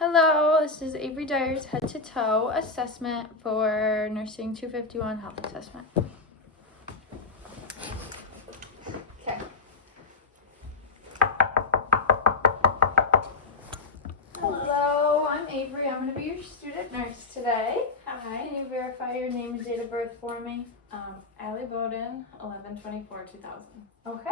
Hello, this is Avery Dyer's head to toe assessment for nursing 251 health assessment. Okay. Hello, I'm Avery. I'm going to be your student nurse today. Hi. Can you verify your name and date of birth for me? Allie Bowden, 11/24/2000. Okay.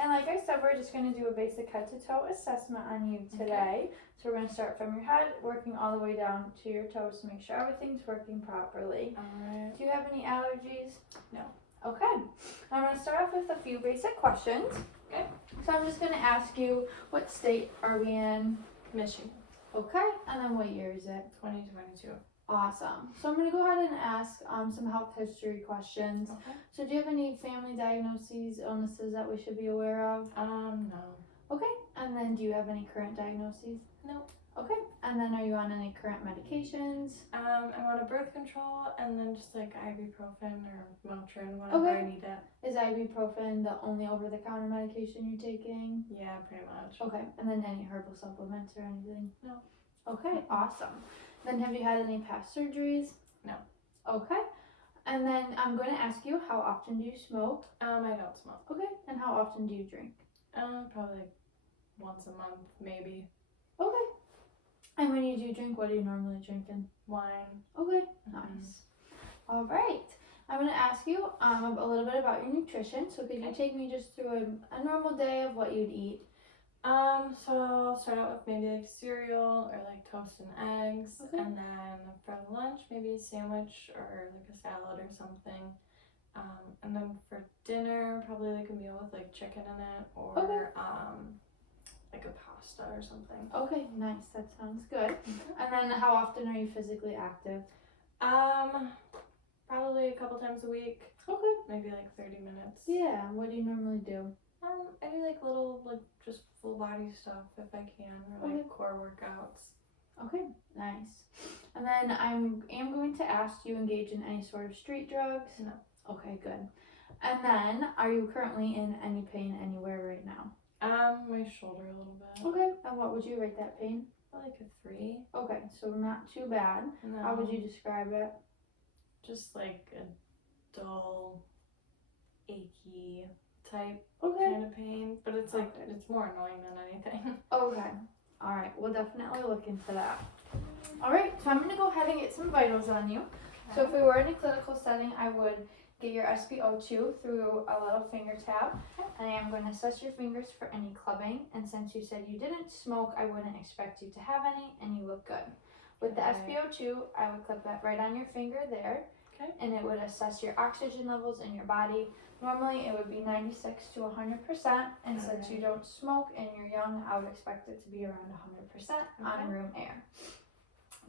And like I said, we're just going to do a basic head to toe assessment on you today. So we're going to start from your head, working all the way down to your toes to make sure everything's working properly. Alright. Do you have any allergies? No. Okay. I'm going to start off with a few basic questions. Okay. So I'm just going to ask you, what state are we in? Michigan. Okay. And then what year is it? 2022. Awesome. So I'm going to go ahead and ask some health history questions. Okay. So do you have any family diagnoses, illnesses that we should be aware of? No. Okay. And then do you have any current diagnoses? No. Okay. And then are you on any current medications? I'm on a birth control and then just like ibuprofen or Motrin whenever I need it. Is ibuprofen the only over-the-counter medication you're taking? Yeah, pretty much. Okay. And then any herbal supplements or anything? No. Okay, awesome. Then have you had any past surgeries? No. Okay. And then I'm going to ask you, how often do you smoke? I don't smoke. Okay. And how often do you drink? Probably once a month, maybe. Okay. And when you do drink, what are you normally drinking? Wine. Okay, nice. All right. I'm going to ask you a little bit about your nutrition. So could you take me just through a normal day of what you'd eat? So I'll start out with maybe like cereal or like toast and eggs, and then for lunch maybe a sandwich or like a salad or something. And then for dinner probably like a meal with like chicken in it or like a pasta or something. Okay, nice. That sounds good. And then how often are you physically active? Probably a couple times a week. Okay. Maybe like 30 minutes. Yeah. What do you normally do? I do like little like just full body stuff if I can, or like core workouts. Okay, nice. And then I am going to ask, do you engage in any sort of street drugs? No. Okay, good. And then, are you currently in any pain anywhere right now? My shoulder a little bit. Okay. And what would you rate that pain? Like a 3. Okay, so not too bad. No. How would you describe it? Just like a dull, achy type Okay. kind of pain, but it's like it's more annoying than anything. Okay. All right. We'll definitely look into that. All right. So I'm going to go ahead and get some vitals on you. So if we were in a clinical setting, I would get your SpO2 through a little finger tab, and I am going to assess your fingers for any clubbing. And since you said you didn't smoke, I wouldn't expect you to have any, and you look good. With the SpO2, I would clip that right on your finger there, and it would assess your oxygen levels in your body. Normally, it would be 96 to 100%, and since you don't smoke and you're young, I would expect it to be around 100% on room air.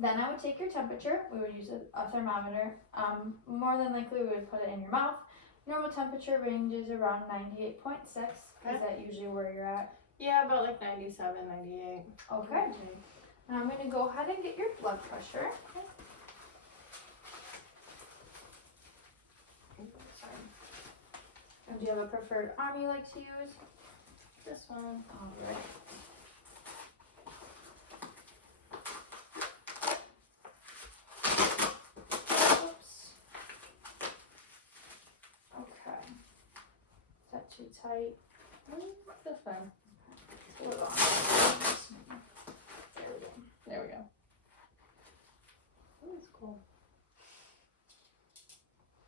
Then I would take your temperature. We would use a thermometer. More than likely, we would put it in your mouth. Normal temperature ranges around 98.6. Is that usually where you're at? Yeah, about like 97, 98. Okay. Now I'm going to go ahead and get your blood pressure. Sorry. And do you have a preferred arm you like to use? This one. All right. Okay. Is that too tight? This one. Hold on. There we go. There we go. Oh, that's cool.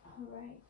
All right.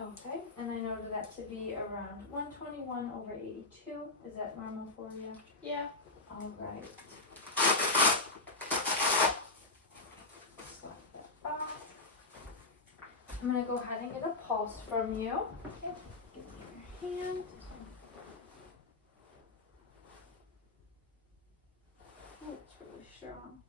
Okay, and I know noted that to be around 121/82. Is that normal for you? Yeah. All right. Slap that off. I'm going to go ahead and get a pulse from you. Give me your hand. Oh, it's really strong.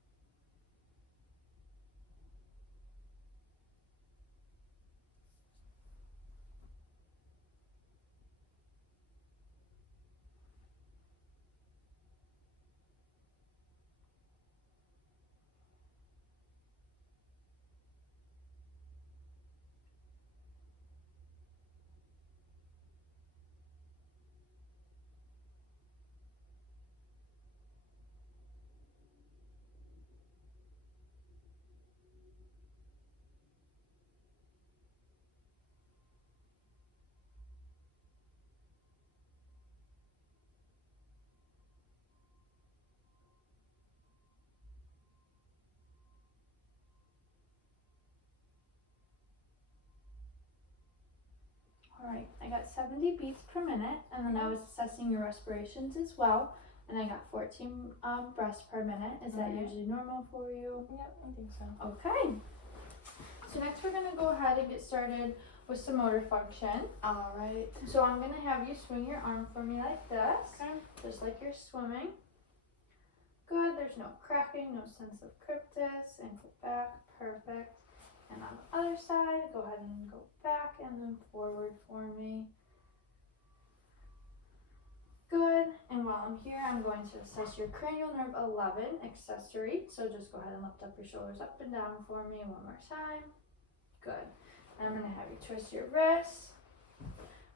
Alright, I got 70 beats per minute, and then I was assessing your respirations as well, and I got 14 breaths per minute. Is that usually normal for you? Yep, I think so. Okay. So next we're going to go ahead and get started with some motor function. Alright. So I'm going to have you swing your arm for me like this, Okay. just like you're swimming. Good, there's no cracking, no sense of cryptus, ankle back, perfect. And on the other side, go ahead and go back and then forward for me. Good, and while I'm here, I'm going to assess your cranial nerve 11 accessory. So just go ahead and lift up your shoulders up and down for me one more time. Good, and I'm gonna have you twist your wrists.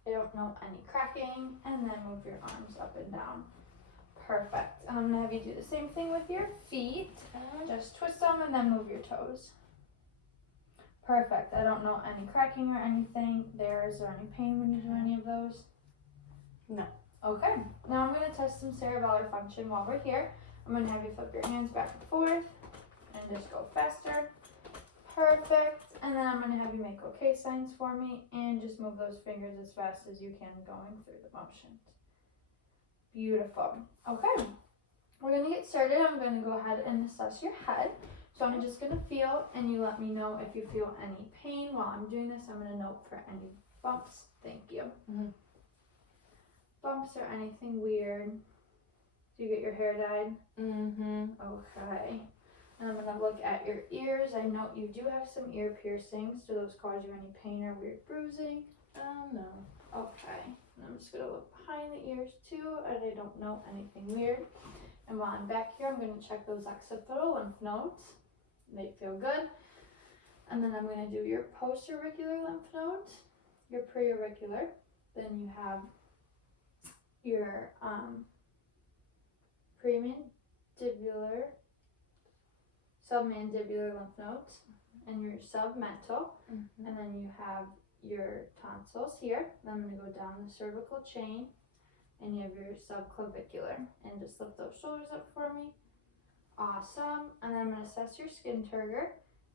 I don't know any cracking, and then move your arms up and down. Perfect, and I'm gonna have you do the same thing with your feet. Just twist them and then move your toes. Perfect. I don't know any cracking or anything there. Is there any pain when you do any of those? No. Okay. Now I'm going to test some cerebellar function while we're here. I'm going to have you flip your hands back and forth and just go faster. Perfect. And then I'm going to have you make okay signs for me and just move those fingers as fast as you can going through the motions. Beautiful. Okay. We're going to get started. I'm going to go ahead and assess your head. So I'm just going to feel, and you let me know if you feel any pain while I'm doing this. I'm going to note for any bumps. Thank you. Mm-hmm. Bumps or anything weird. Do you get your hair dyed? Mm-hmm. Okay. And I'm going to look at your ears. I note you do have some ear piercings. Do those cause you any pain or weird bruising? No. Okay. And I'm just going to look behind the ears too, and I don't know anything weird. And while I'm back here, I'm going to check those occipital lymph nodes. They feel good. And then I'm going to do your post-auricular lymph nodes, your pre-auricular. Then you have your premandibular, submandibular lymph nodes, and your submental. Mm-hmm. And then you have your tonsils here. Then I'm going to go down the cervical chain, and you have your subclavicular. And just lift those shoulders up for me. Awesome. And then I'm going to assess your skin turgor.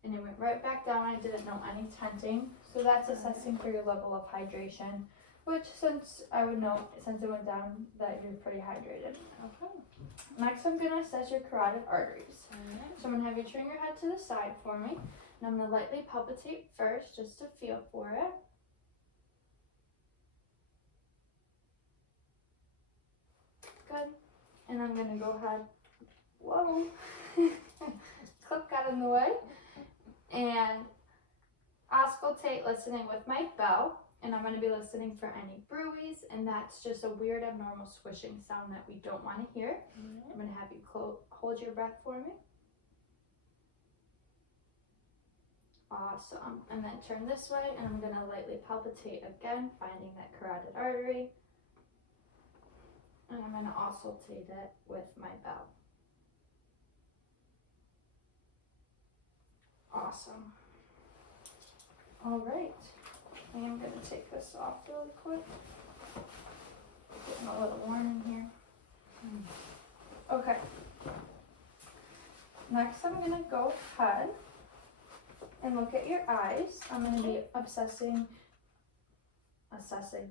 And it went right back down. I didn't know any tenting. So that's assessing for your level of hydration. Which, since I would know, since it went down, that you're pretty hydrated. Okay. Next, I'm going to assess your carotid arteries. Alright. So I'm going to have you turn your head to the side for me. And I'm going to lightly palpitate first, just to feel for it. Good. And I'm going to go ahead. Whoa. Clip got in the way. And auscultate, listening with my bell. And I'm going to be listening for any bruise. And that's just a weird, abnormal swishing sound that we don't want to hear. I'm going to have you hold your breath for me. Awesome. And then turn this way. And I'm going to lightly palpitate again, finding that carotid artery. And I'm going to auscultate it with my bell. Awesome. All right. I am going to take this off really quick. Getting a little warm in here. Okay. Next, I'm going to go ahead and look at your eyes. I'm going to be assessing assessing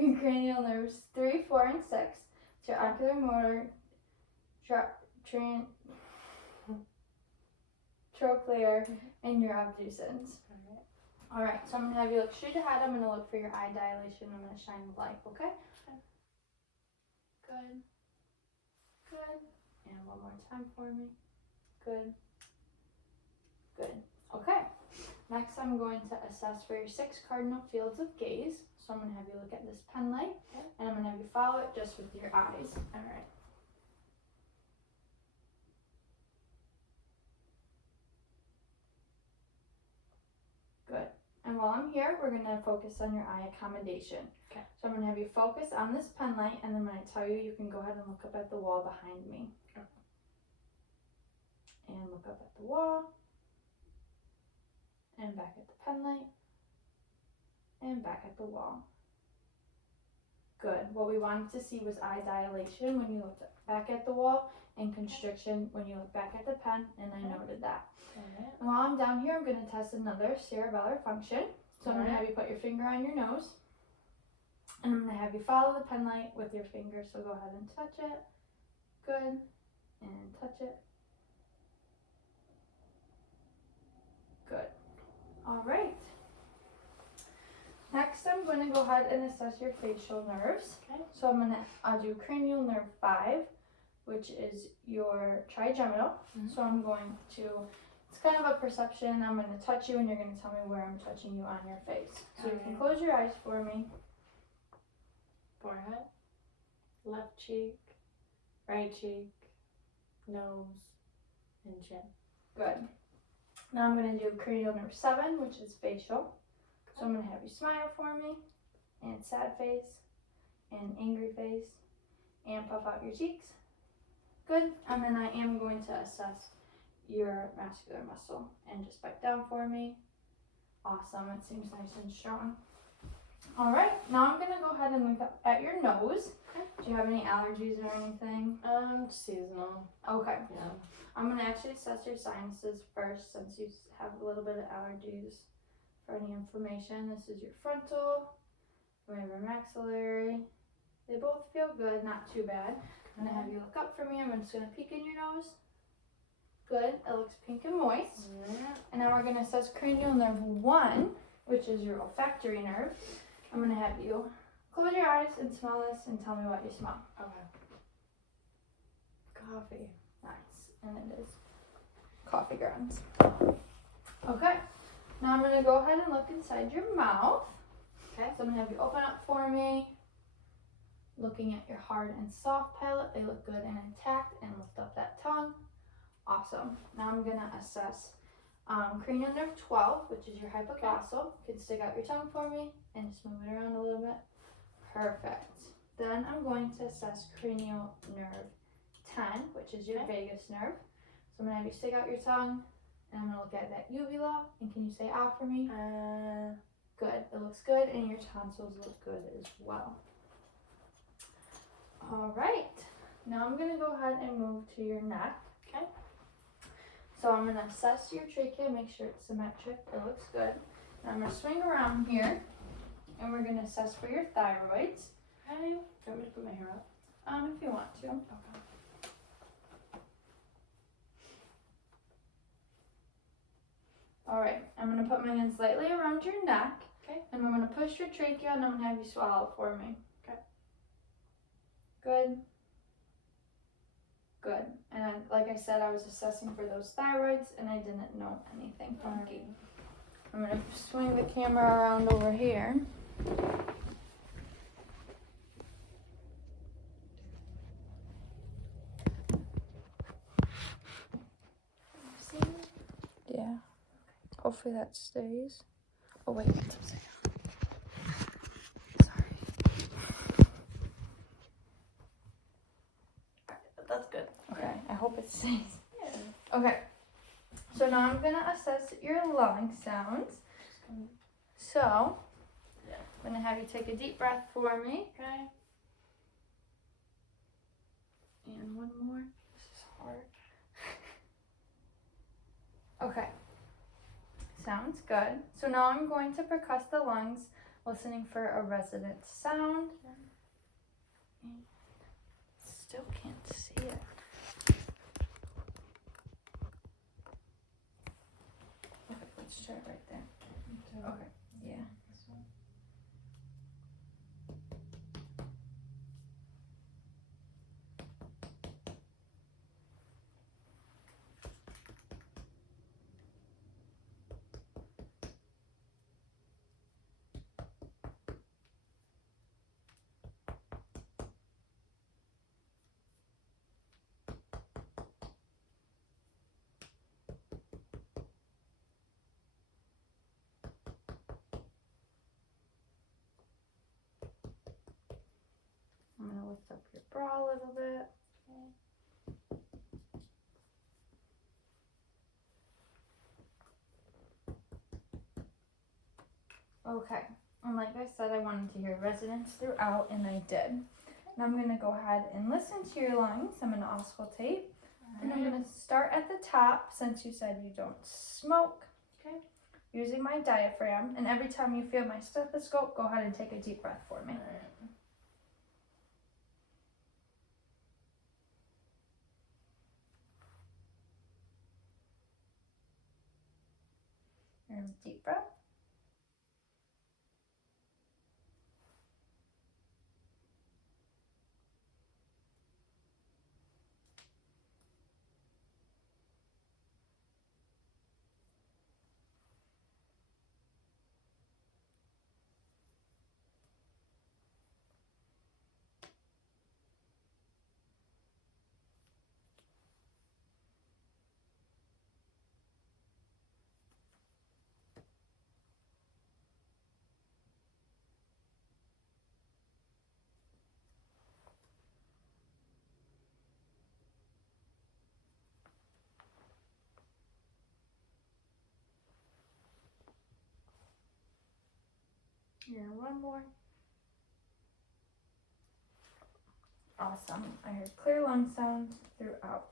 your cranial nerves 3, 4, and 6, to your ocular motor, trochlear, and your abducens. Alright, so I'm going to have you look straight ahead. I'm going to look for your eye dilation. I'm going to shine the light, okay? Good. Good. And one more time for me. Good. Good. Okay. Next, I'm going to assess for your 6 cardinal fields of gaze. So I'm going to have you look at this pen light, and I'm going to have you follow it just with your eyes. Alright. Good. And while I'm here, we're going to focus on your eye accommodation. Okay. So I'm going to have you focus on this pen light, and then when I tell you, you can go ahead and look up at the wall behind me. Okay. And look up at the wall. And back at the pen light. And back at the wall. Good. What we wanted to see was eye dilation when you looked back at the wall, and constriction when you look back at the pen, and I noted that. Alright. And while I'm down here, I'm going to test another cerebellar function. So I'm going to have you put your finger on your nose, and I'm going to have you follow the pen light with your finger. So go ahead and touch it. Good. And touch it. Good. All right. Next, I'm going to go ahead and assess your facial nerves. Okay. So I'm going to do cranial nerve 5, which is your trigeminal. So I'm going to, it's kind of a perception. I'm going to touch you, and you're going to tell me where I'm touching you on your face. So you can close your eyes for me. Forehead, left cheek, right cheek, nose, and chin. Good. Now I'm going to do cranial nerve 7, which is facial. So I'm going to have you smile for me, and sad face, and angry face, and puff out your cheeks. Good. And then I am going to assess your muscular muscle, and just bite down for me. Awesome. It seems nice and strong. All right. Now I'm going to go ahead and look up at your nose. Do you have any allergies or anything? Seasonal. Okay. Yeah. I'm going to actually assess your sinuses first, since you have a little bit of allergies. For any inflammation, this is your frontal, we have your maxillary. They both feel good, not too bad. I'm gonna have you look up for me. I'm just gonna peek in your nose. Good, it looks pink and moist. And now we're gonna assess cranial nerve 1, which is your olfactory nerve. I'm gonna have you close your eyes and smell this, and tell me what you smell. Okay. Coffee. Nice, and it is coffee grounds. Okay. Now I'm going to go ahead and look inside your mouth. Okay, so I'm going to have you open up for me. Looking at your hard and soft palate, they look good and intact, and lift up that tongue. Awesome. Now I'm going to assess cranial nerve 12, which is your hypoglossal. You can stick out your tongue for me and just move it around a little bit. Perfect. Then I'm going to assess cranial nerve 10, which is your vagus nerve. So I'm going to have you stick out your tongue. And I'm going to look at that uvula, and can you say ah for me? Good. It looks good, and your tonsils look good as well. All right. Now I'm going to go ahead and move to your neck. Okay. So I'm going to assess your trachea, make sure it's symmetric. It looks good. And I'm going to swing around here, and we're going to assess for your thyroids. Okay. Do you want me to put my hair up? If you want to. Okay. All right, I'm going to put my hands lightly around your neck. Okay. And I'm going to push your trachea, and I'm going to have you swallow for me. Okay. Good. Good. And like I said, I was assessing for those thyroids, and I didn't know anything funky. I'm going to swing the camera around over here. Yeah. Hopefully that stays. Oh wait, it's upside down. Sorry. That's good. Okay, I hope it stays. Yeah. Okay. So now I'm gonna assess your lung sounds. So I'm gonna have you take a deep breath for me. Okay. And one more. This is hard. Okay. Sounds good. So now I'm going to percuss the lungs, listening for a resonant sound. Still can't see it. Okay, let's try it right there. Okay, yeah. I'm gonna lift up your bra a little bit. Okay, and like I said, I wanted to hear resonance throughout, and I did. Now I'm gonna go ahead and listen to your lungs. I'm gonna auscultate, and I'm gonna start at the top since you said you don't smoke. Okay. Using my diaphragm, and every time you feel my stethoscope, go ahead and take a deep breath for me. And deep breath. Here, one more. Awesome. I heard clear lung sound throughout.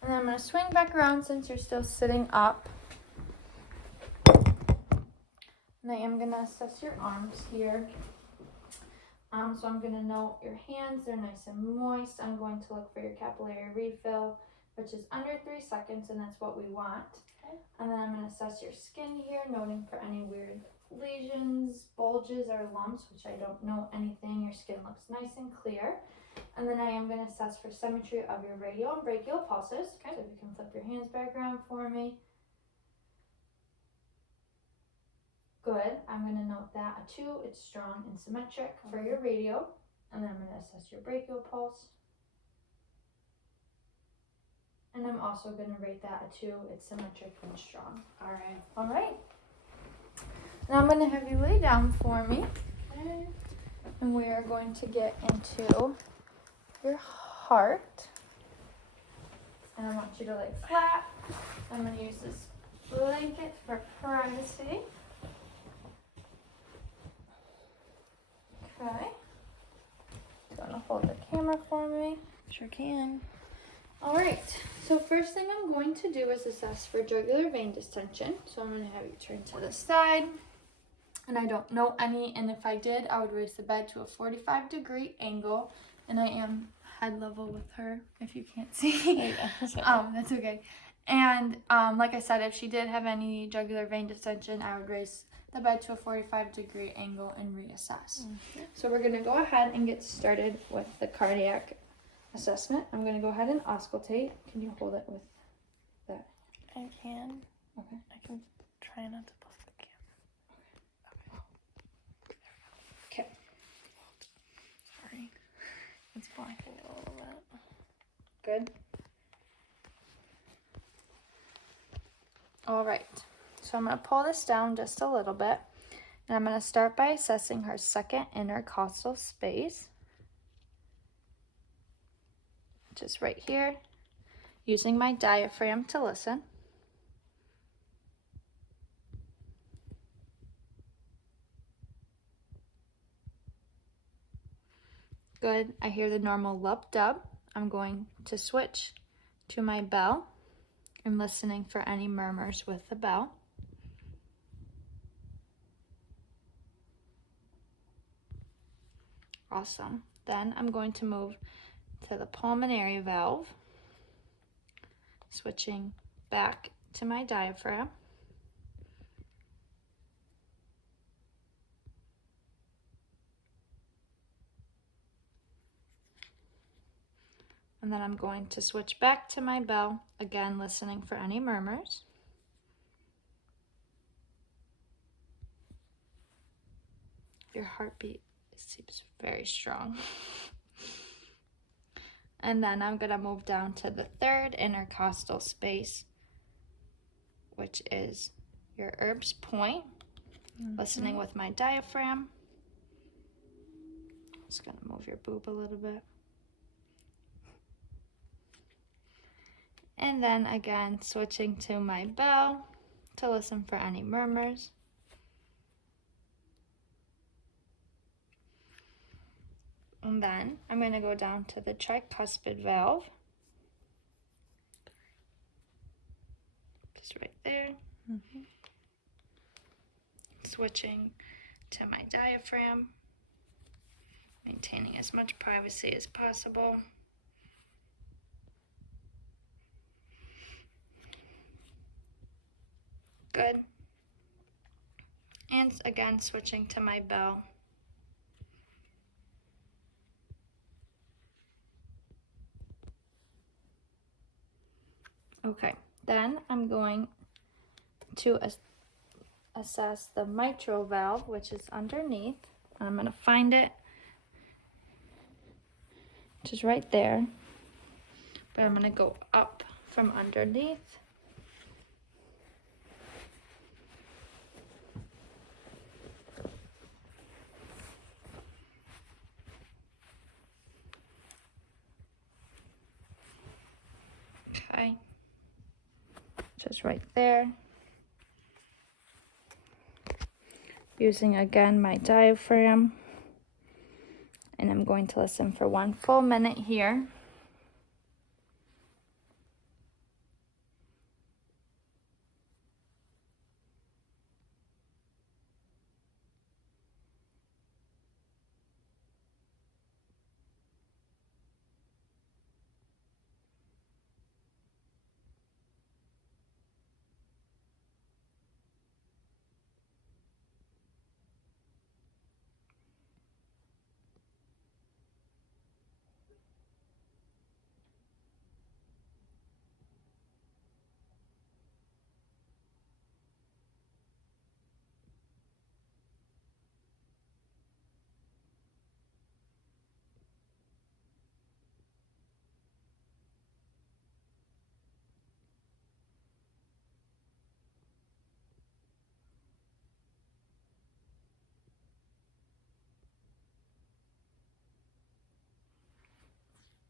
And then I'm going to swing back around since you're still sitting up. And I am going to assess your arms here. So I'm going to note your hands. They're nice and moist. I'm going to look for your capillary refill, which is under 3 seconds, and that's what we want. Okay. And then I'm going to assess your skin here, noting for any weird lesions, bulges, or lumps, which I don't know anything. Your skin looks nice and clear. And then I am going to assess for symmetry of your radial and brachial pulses. Okay. So if you can flip your hands back around for me. Good. I'm going to note that a 2, it's strong and symmetric for your radial. And then I'm going to assess your brachial pulse. And I'm also going to rate that a 2, it's symmetric and strong. All right. All right. Now I'm going to have you lay down for me. Okay. And we are going to get into your heart. And I want you to lay flat. I'm going to use this blanket for privacy. Okay. You want to hold the camera for me? Sure can. All right. So first thing I'm going to do is assess for jugular vein distension. So I'm going to have you turn to the side. And I don't know any, and if I did, I would raise the bed to a 45-degree angle. And I am head level with her, if you can't see. That's okay. And like I said, if she did have any jugular vein distension, I would raise the bed to a 45-degree angle and reassess. Okay. So we're going to go ahead and get started with the cardiac assessment. I'm going to go ahead and auscultate. Can you hold it with that? I can. Okay. I can try not to block the camera. Okay. Sorry. It's blocking it a little bit. Good. All right. So I'm going to pull this down just a little bit. And I'm going to start by assessing her second intercostal space, which is right here, using my diaphragm to listen. Good. I hear the normal lup-dub. I'm going to switch to my bell. I'm listening for any murmurs with the bell. Awesome. Then I'm going to move to the pulmonary valve, switching back to my diaphragm. And then I'm going to switch back to my bell, again listening for any murmurs. Your heartbeat seems very strong. And then I'm gonna move down to the third intercostal space, which is your Erb's point, listening with my diaphragm. Just gonna move your boob a little bit. And then again, switching to my bell to listen for any murmurs. And then I'm going to go down to the tricuspid valve. Just right there. Switching to my diaphragm, maintaining as much privacy as possible. Good. And again, switching to my bell. Okay, then I'm going to assess the mitral valve, which is underneath. I'm going to find it, which is right there. But I'm going to go up from underneath. Okay. Just right there. Using again my diaphragm. And I'm going to listen for 1 full minute here.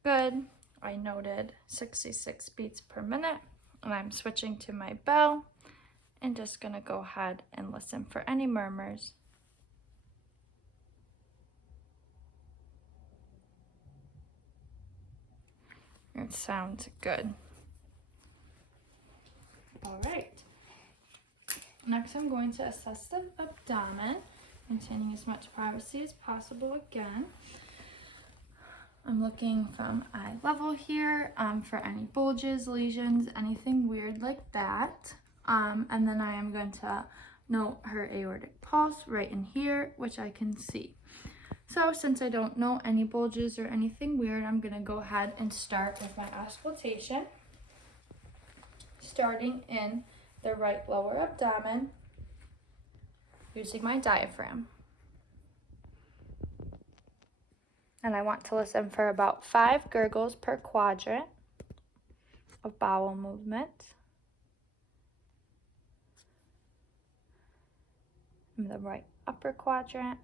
Good. I noted 66 beats per minute, and I'm switching to my bell and just gonna go ahead and listen for any murmurs. It sounds good. All right. Next, I'm going to assess the abdomen, maintaining as much privacy as possible again. I'm looking from eye level here for any bulges, lesions, anything weird like that. And then I am going to note her aortic pulse right in here, which I can see. So since I don't know any bulges or anything weird, I'm going to go ahead and start with my auscultation. Starting in the right lower abdomen, using my diaphragm. And I want to listen for about 5 gurgles per quadrant of bowel movement. In the right upper quadrant.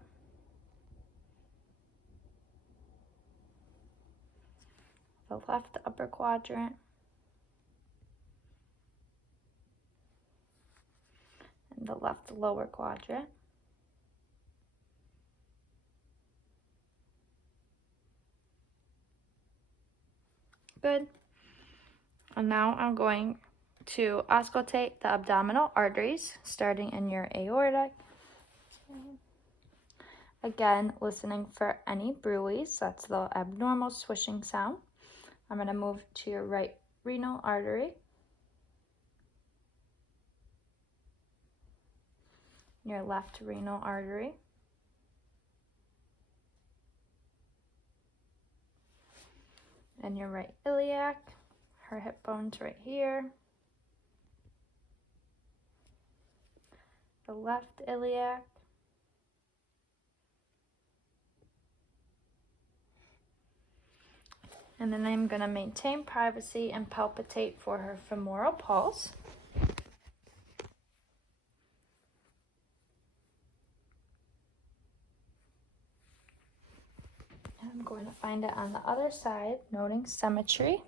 The left upper quadrant. And the left lower quadrant. Good. And now I'm going to auscultate the abdominal arteries, starting in your aorta. Again, listening for any bruise. That's the abnormal swishing sound. I'm going to move to your right renal artery, your left renal artery, and your right iliac, her hip bone's right here, the left iliac, and then I'm going to maintain privacy and palpitate for her femoral pulse. And I'm going to find it on the other side, noting symmetry.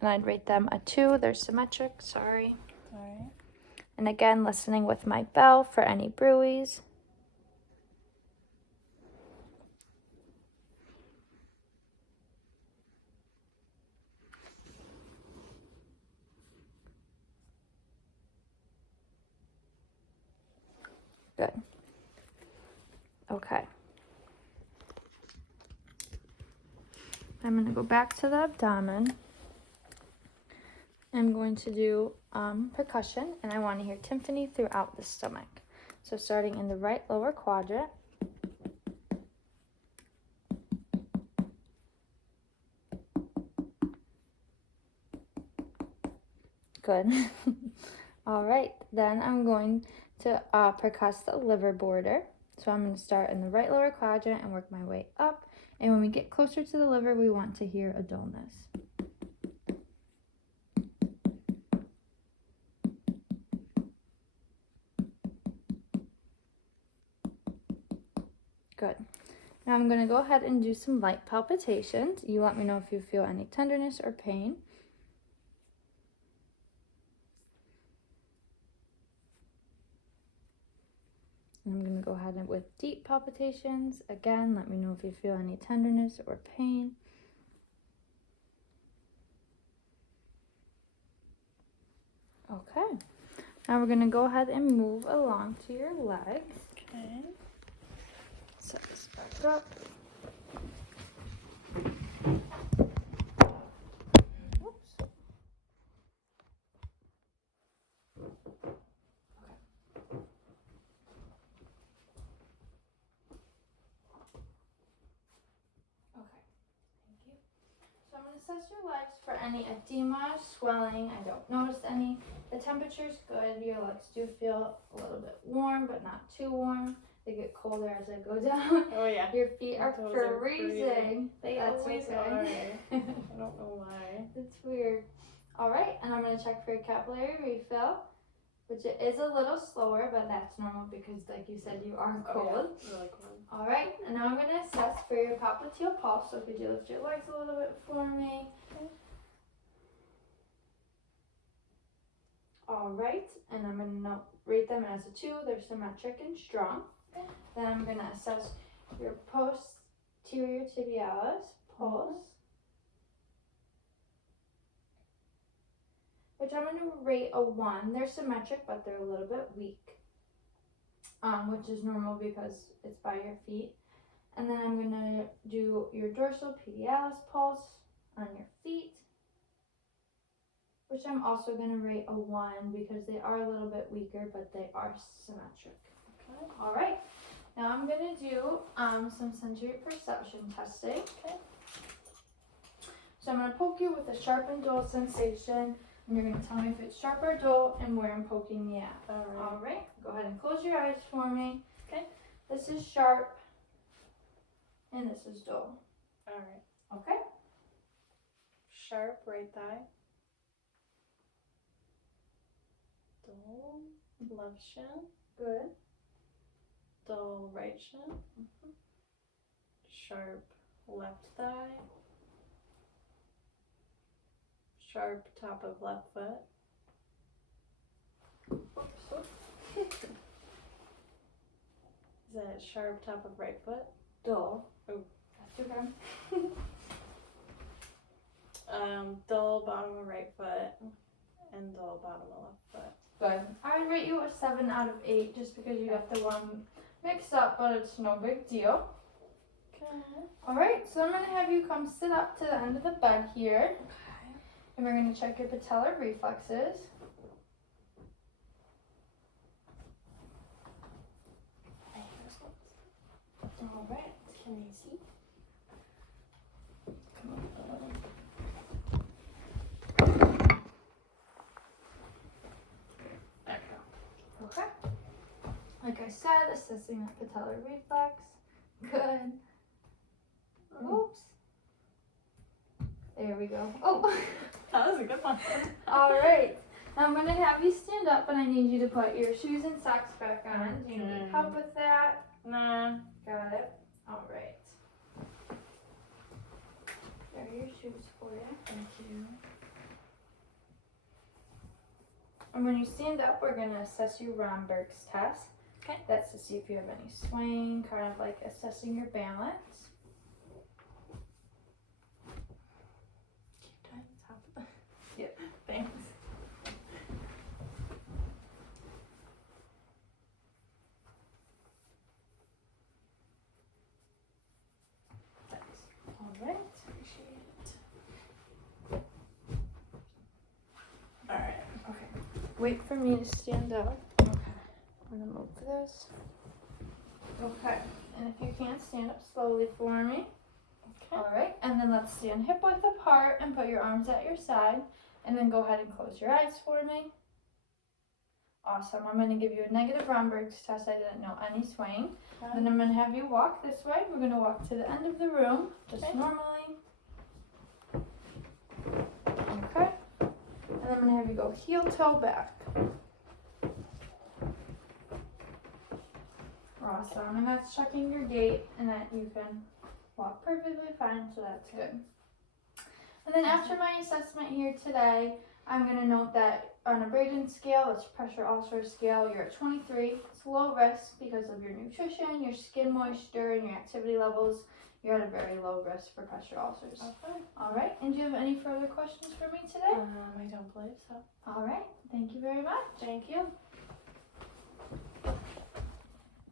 And I'd rate them a 2. They're symmetric, sorry. Alright. And again, listening with my bell for any bruise. Good. Okay. I'm going to go back to the abdomen. I'm going to do percussion, and I want to hear timpani throughout the stomach. So starting in the right lower quadrant. Good. All right, then I'm going to percuss the liver border. So I'm going to start in the right lower quadrant and work my way up. And when we get closer to the liver, we want to hear a dullness. Good. Now I'm going to go ahead and do some light palpitations. You let me know if you feel any tenderness or pain. And I'm going to go ahead and with deep palpitations. Again, let me know if you feel any tenderness or pain. Okay. Now we're going to go ahead and move along to your legs. Okay. Set this back up. Oops. Okay, thank you. So I'm going to assess your legs for any edema, swelling. I don't notice any. The temperature's good. Your legs do feel a little bit warm, but not too warm. They get colder as I go down. Oh yeah. Your feet are Toes are freezing. They That's always okay. are. I don't know why. It's weird. All right, and I'm going to check for your capillary refill, which it is a little slower, but that's normal because, like you said, you are cold. Oh, yeah. Really cold. All right, and now I'm going to assess for your popliteal pulse. So could you lift your legs a little bit for me? Okay. All right, and I'm going to rate them as a 2. They're symmetric and strong. Okay. Then I'm going to assess your posterior tibialis pulse, which I'm going to rate a 1. They're symmetric, but they're a little bit weak, which is normal because it's by your feet. And then I'm going to do your dorsal pedialis pulse on your feet, which I'm also going to rate a 1 because they are a little bit weaker, but they are symmetric. Okay. All right. Now I'm going to do some sensory perception testing. Okay. So I'm going to poke you with a sharp and dull sensation, and you're going to tell me if it's sharp or dull and where I'm poking you at. All right. Go ahead and close your eyes for me. Okay. This is sharp, and this is dull. All right. Okay. Sharp right thigh. Dull left shin. Good. Dull right shin. Sharp left thigh. Sharp top of left foot. Is that sharp top of right foot? Dull. Oh. That's okay. Dull bottom of right foot and dull bottom of left foot. Good. I would rate you a 7 out of 8 just because you got the one mixed up, but it's no big deal. Okay. Alright, so I'm going to have you come sit up to the end of the bed here. Okay. And we're going to check your patellar reflexes. Alright, can you see? There we go. Okay. Like I said, assessing that patellar reflex. Good. Oops. There we go. Oh! That was a good one. Alright. Now I'm going to have you stand up and I need you to put your shoes and socks back on. Do you need help with that? Nah. Got it. Alright. There are your shoes for you. Thank you. And when you stand up, we're going to assess your Romberg's test. Okay. That's to see if you have any swing, kind of like assessing your balance. Keep tying the top of the... Yep. Thanks. Alright. Appreciate it. Alright. Okay. Wait for me to stand up. Okay. I'm going to move this. Okay. And if you can, stand up slowly for me. Okay. Alright. And then let's stand hip width apart and put your arms at your side. And then go ahead and close your eyes for me. Awesome. I'm going to give you a negative Romberg's test. I didn't know any swing. Okay. Then I'm going to have you walk this way. We're going to walk to the end of the room, just Okay. normally. Okay. And then I'm going to have you go heel toe back. Awesome. And that's checking your gait and that you can walk perfectly fine, so that's good. And then after my assessment here today, I'm going to note that on a Braden scale, it's pressure ulcer scale, you're at 23. It's low risk because of your nutrition, your skin moisture, and your activity levels. You're at a very low risk for pressure ulcers. Okay. All right. And do you have any further questions for me today? I don't believe so. All right. Thank you very much. Thank you.